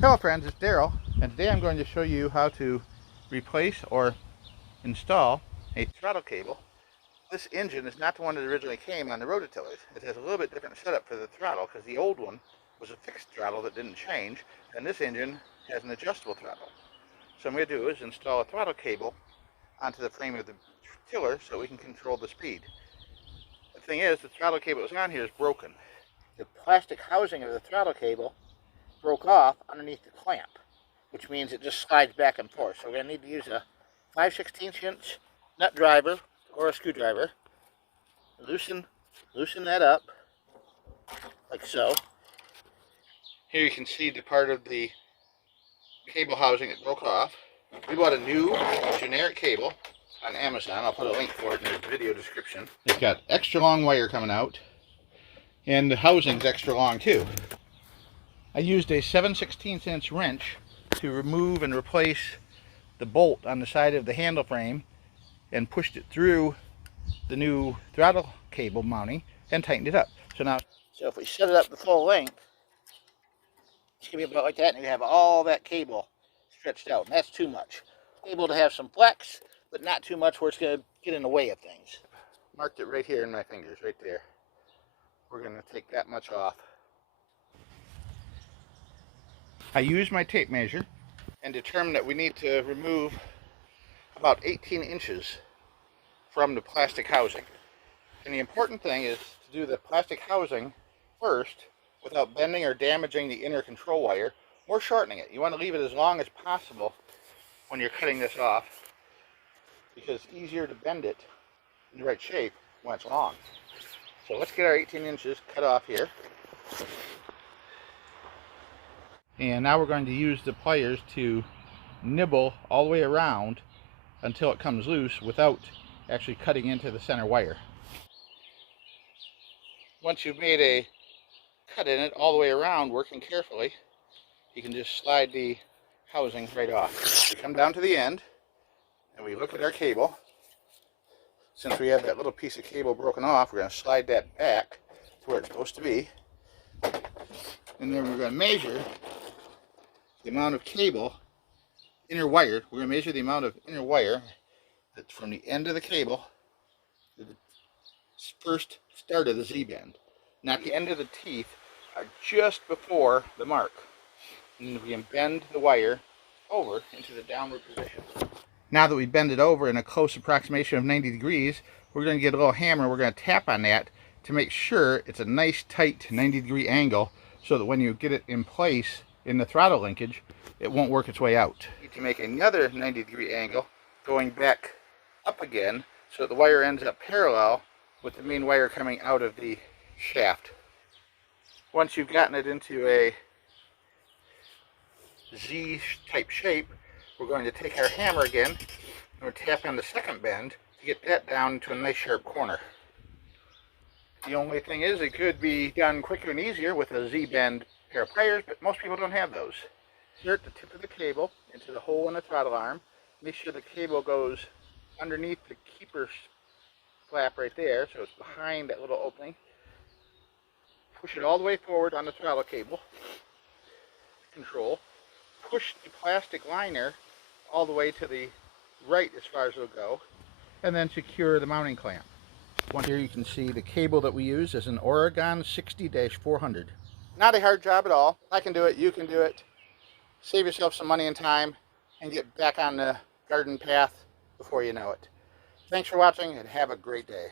Hello friends, it's Daryl, and today I'm going to show you how to replace or install a throttle cable. This engine is not the one that originally came on the rototillers. It has a little bit different setup for the throttle because the old one was a fixed throttle that didn't change, and this engine has an adjustable throttle. So what I'm going to do is install a throttle cable onto the frame of the tiller so we can control the speed. The thing is, the throttle cable that's on here is broken. The plastic housing of the throttle cable broke off underneath the clamp, which means it just slides back and forth. So we're going to need to use a 5/16 inch nut driver or a screwdriver. Loosen that up like so. Here you can see the part of the cable housing that broke off. We bought a new generic cable on Amazon. I'll put a link for it in the video description. It's got extra long wire coming out, and the housing's extra long too. I used a 7/16 inch wrench to remove and replace the bolt on the side of the handle frame and pushed it through the new throttle cable mounting and tightened it up. So if we set it up the full length, it's going to be about like that, and you have all that cable stretched out, and that's too much. Able to have some flex, but not too much where it's going to get in the way of things. Marked it right here in my fingers, right there. We're going to take that much off. I used my tape measure and determined that we need to remove about 18 inches from the plastic housing. And the important thing is to do the plastic housing first without bending or damaging the inner control wire or shortening it. You want to leave it as long as possible when you're cutting this off, because it's easier to bend it in the right shape when it's long. So let's get our 18 inches cut off here. And now we're going to use the pliers to nibble all the way around until it comes loose without actually cutting into the center wire. Once you've made a cut in it all the way around, working carefully, you can just slide the housing right off. We come down to the end and we look at our cable. Since we have that little piece of cable broken off, we're going to slide that back to where it's supposed to be. And then we're going to measure the amount of cable, inner wire. We're going to measure the amount of inner wire that's from the end of the cable to the first start of the Z-bend. Not the end of the teeth, are just before the mark. And we can bend the wire over into the downward position. Now that we bend it over in a close approximation of 90 degrees, we're going to get a little hammer. We're going to tap on that to make sure it's a nice tight 90-degree angle so that when you get it in place in the throttle linkage, it won't work its way out. You need to make another 90-degree angle going back up again so that the wire ends up parallel with the main wire coming out of the shaft. Once you've gotten it into a Z-type shape, we're going to take our hammer again and we'll tap on the second bend to get that down to a nice sharp corner. The only thing is, it could be done quicker and easier with a Z-bend pair of pliers, but most people don't have those. Insert the tip of the cable into the hole in the throttle arm. Make sure the cable goes underneath the keeper flap right there, so it's behind that little opening. Push it all the way forward on the throttle cable. Control. Push the plastic liner all the way to the right as far as it'll go, and then secure the mounting clamp. Here you can see the cable that we use is an Oregon 60-400. Not a hard job at all. I can do it, you can do it. Save yourself some money and time and get back on the garden path before you know it. Thanks for watching and have a great day.